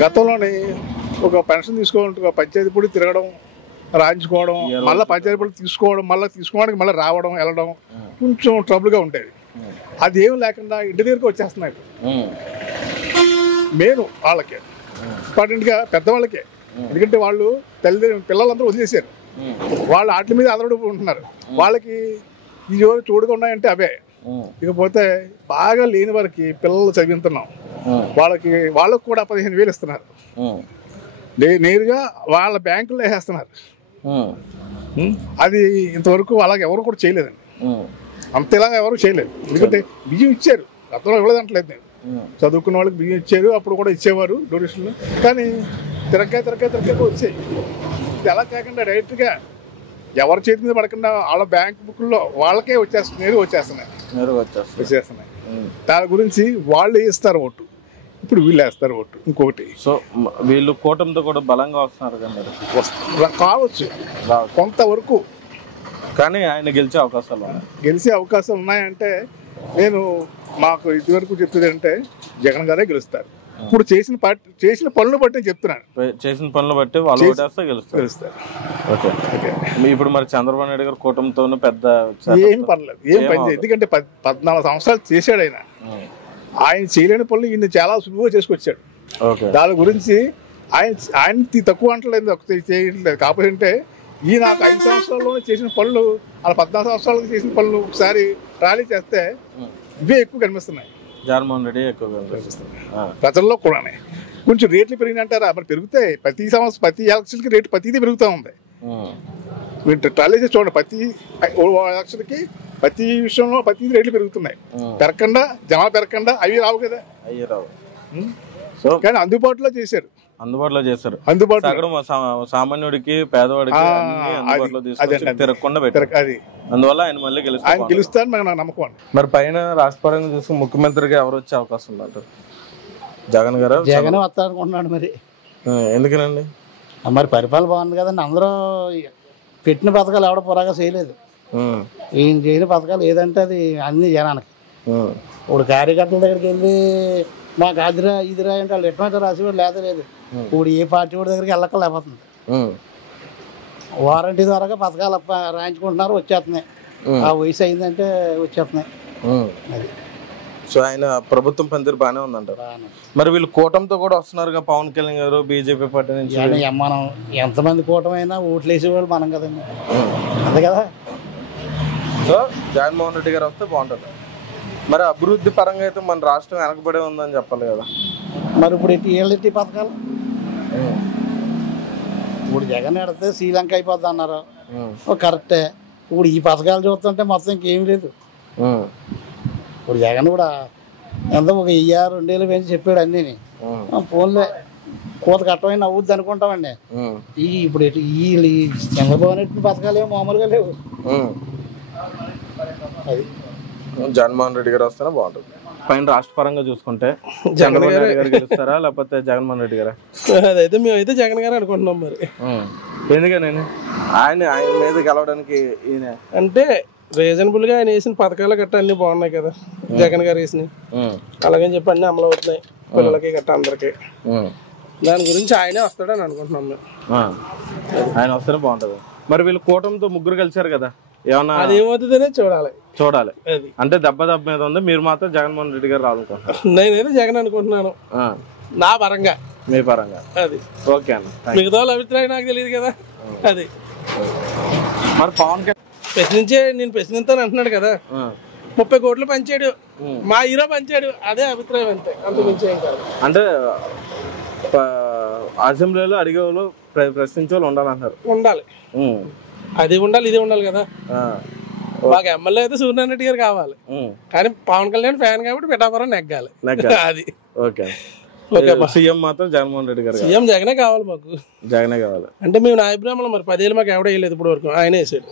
గతంలోని ఒక పెన్షన్ తీసుకోవాలంటే పంచాయతీ పొడి తిరగడం, రాయించుకోవడం, మళ్ళీ పంచాయతీ పొడి తీసుకోవడం, మళ్ళీ తీసుకోవడానికి మళ్ళీ రావడం వెళ్ళడం కొంచెం ట్రబుల్గా ఉండేది. అది ఏం లేకుండా ఇంటి దగ్గరకు వచ్చేస్తున్నాయి. మెయిన్ వాళ్ళకే ఇంపార్టెంట్గా పెద్దవాళ్ళకే, ఎందుకంటే వాళ్ళు పిల్లలందరూ వదిలేశారు, వాళ్ళు వాటి మీద ఆధారపడి ఉంటున్నారు. వాళ్ళకి ఈ రోజు చూడగా ఉన్నాయంటే అవే. ఇకపోతే బాగా లేని వారికి పిల్లలు చదివిస్తున్నాం, వాళ్ళకు కూడా 15,000 ఇస్తున్నారు, నేరుగా వాళ్ళ బ్యాంకుల్లో వేసేస్తున్నారు. అది ఇంతవరకు అలాగే ఎవరు కూడా చేయలేదండి, అంతేలాగా ఎవరు చేయలేదు. ఎందుకంటే బియ్యం ఇచ్చారు, గతంలో ఇవ్వలేదంటలేదు నేను, చదువుకున్న వాళ్ళకి బియ్యం ఇచ్చారు, అప్పుడు కూడా ఇచ్చేవారు డొనేషన్లు, కానీ తిరగ్గా వచ్చాయి. ఇది అలా కాకుండా డైరెక్ట్గా ఎవరి చేతి మీద పడకుండా వాళ్ళ బ్యాంక్ బుక్లో వాళ్ళకే నేరుగా వచ్చేస్తున్నాయి. దాని గురించి వాళ్ళు వేస్తారు ఓటు, ఇప్పుడు వీళ్ళు వేస్తారు ఓటు. ఇంకొకటి, సో వీళ్ళు కూటమితో కూడా బలంగా వస్తున్నారు కదా, కావచ్చు కొంతవరకు, కానీ ఆయన గెలిచే అవకాశాలు ఉన్నాయంటే నేను మాకు ఇదివరకు చెప్పేది అంటే జగన్ గారే గెలుస్తారు. ఇప్పుడు చేసిన పనులు బట్టి చెప్తున్నాను, చేసిన పనులు బట్టి వాళ్ళు గెలుస్తారు. ఓకే, ఇప్పుడు మరి చంద్రబాబు నాయుడు గారు కూటమితో పెద్ద ఏం పర్లేదు, ఏం పని, ఎందుకంటే 14 సంవత్సరాలు చేశాడు ఆయన చేయలేని పనులు ఈయన చాలా సులువుగా చేసుకొచ్చాడు. దాని గురించి ఆయన తక్కువ అంటలేదు, చేయట్లేదు. కాకపోతే ఈయన 5 సంవత్సరాల్లోనే చేసిన పనులు, అలా 14 సంవత్సరాలకు చేసిన పనులు ఒకసారి ర్యాలీ చేస్తే ఇవే ఎక్కువ కనిపిస్తున్నాయి. జగన్మోహన్ రెడ్డి ఎక్కువగా కనిపిస్తున్నాయి ప్రజల్లో కూడా. కొంచెం రేట్లు పెరిగినంటారా? మరి పెరుగుతాయి, ప్రతి సంవత్సరం ప్రతి ఎలక్షన్కి రేటు ప్రతిదీ పెరుగుతూ ఉంది. మీరు ట్రాలీ చేసి చూడండి, ప్రతి ఎలక్షన్కి ప్రతి విషయంలో ప్రతిదీ రేట్లు పెరుగుతున్నాయి. పెరగకుండా జనాలు పెరగకుండా అవి రావు కదా, కానీ అందుబాటులో చేశారు. సామాన్యుడికి పేదవాడికి తిరగకుండా పెట్టారు. అందువల్ల ఆయన మళ్ళీ గెలుస్తారు నమ్మకం. మరి పైన రాష్ట్రపరంగా చూసుకుని ముఖ్యమంత్రిగా ఎవరు వచ్చే అవకాశం ఉందంటారు? జగన్ గారు? జగన్ వస్తారనుకుంటున్నాడు మరి. ఎందుకనండి? మరి పరిపాలన బాగుంది కదండి. అందరూ పెట్టిన పథకాలు ఎవడ పురాగా చేయలేదు. ఈయన చేయని పథకాలు ఏదంటే అది అన్ని జనానికి. ఇప్పుడు కార్యకర్తల దగ్గరికి వెళ్ళి మాకు అదిరా ఇదిరా అంటే వాళ్ళు ఎటువంటి రాసేవాడు లేదా లేదు. ఇప్పుడు ఏ పార్టీ వాడి దగ్గరికి వెళ్ళలేకపోతుంది. వారంటీ ద్వారా పథకాలు రాయించుకుంటున్నారు, వచ్చేస్తున్నాయి. ఆ వయసు అయిందంటే వచ్చేస్తున్నాయి. అది సో ఆయన ప్రభుత్వం పనితీరు బాగానే ఉందంటారు. మరి వీళ్ళు కూటమితో కూడా వస్తున్నారు పవన్ కళ్యాణ్ గారు బీజేపీ పార్టీ నుంచి. మనం ఎంతమంది కూటమైనా ఓట్లు వేసేవాళ్ళు మనం కదండి, అంతే కదా. సో జగన్మోహన్ రెడ్డి గారు వస్తే బాగుంటుంది. మరి అభివృద్ధి పరంగా అయితే మన రాష్ట్రం వెనకబడే ఉందని చెప్పాలి కదా. మరి ఇప్పుడు ఎట్టి పథకాలు ఇప్పుడు జగన్ ఎడితే శ్రీలంక అయిపోద్ది అన్నారు, కరెక్టే. ఇప్పుడు ఈ పథకాలు చూస్తుంటే మొత్తం ఇంకేం లేదు. ఇప్పుడు జగన్ కూడా ఎంత ఒక 1000-2000 పెంచి చెప్పాడు అన్నీ. ఫోన్లే కోత కట్టమైన అవుద్ది అనుకుంటామండి. ఇప్పుడు ఈ చంద్రబాబు నాయుడు పథకాలు ఏమో మామూలుగా లేవు. అది జగన్మోహన్ రెడ్డి గారు వస్తేనే బాగుంటుంది. పైన రాష్ట్ర పరంగా చూసుకుంటే చంద్రబాబు నాయుడు గారు గెలుస్తారా లేకపోతే జగన్మోహన్ రెడ్డి గారా? అదైతే మేమైతే జగన్ గారు అనుకుంటున్నాం. మరి ఎందుకని ఆయన మీద గెలవడానికి అంటే రీజనబుల్ గా ఆయన వేసిన పథకాలు గట్ట అన్ని బాగున్నాయి కదా, జగన్ గారు వేసినాయి. అలాగని చెప్పి అన్ని అమలు అవుతున్నాయి పిల్లలకి గట్ట అందరికి. దాని గురించి ఆయనే వస్తాడని అనుకుంటున్నాం మేము. ఆయన వస్తేనే బాగుంటది. మరి వీళ్ళు కూటమితో ముగ్గురు కలిసారు కదా, ఏమన్నా అది ఏమవుతుందనే చూడాలి. అంటే దెబ్బ మీద ఉంది. మీరు మాత్రం జగన్మోహన్ రెడ్డి గారు రావాలనుకుంటున్నారు. నేనైతే జగన్ అనుకుంటున్నాను నా పరంగా. మీ పరంగా అది ఓకే అన్న. మిగతా వాళ్ళ అభిప్రాయం నాకు తెలియదు కదా. అది మరి పవన్ ప్రశ్నించే నేను ప్రశ్నిస్తాను అంటున్నాడు కదా, 30 కోట్లు పంచాడు, మా హీరో పంచాడు, అదే అభిప్రాయం అంతే, అంతకుమించి ఏం కాదు. అంటే అసెంబ్లీలో అడిగే వాళ్ళు ప్రశ్నించే వాళ్ళు ఉండాలంటారు. ఉండాలి, అది ఉండాలి, ఇది ఉండాలి కదా. మాకు ఎమ్మెల్యే అయితే సూర్యనారాయణ రెడ్డి గారు కావాలి, కానీ పవన్ కళ్యాణ్ ఫ్యాన్ కాబట్టి పిఠాపురం నెగ్గాలి. అది ఓకే. సీఎం మాత్రం జగన్మోహన్ రెడ్డి గారు. సీఎం జగనే కావాలి మాకు. జగనే కావాలి అంటే మేము నా అభిప్రాయంలో మరి 10 ఏళ్ళు మాకు ఎవడ వేయలేదు ఇప్పుడు వరకు, ఆయనే వేసాడు.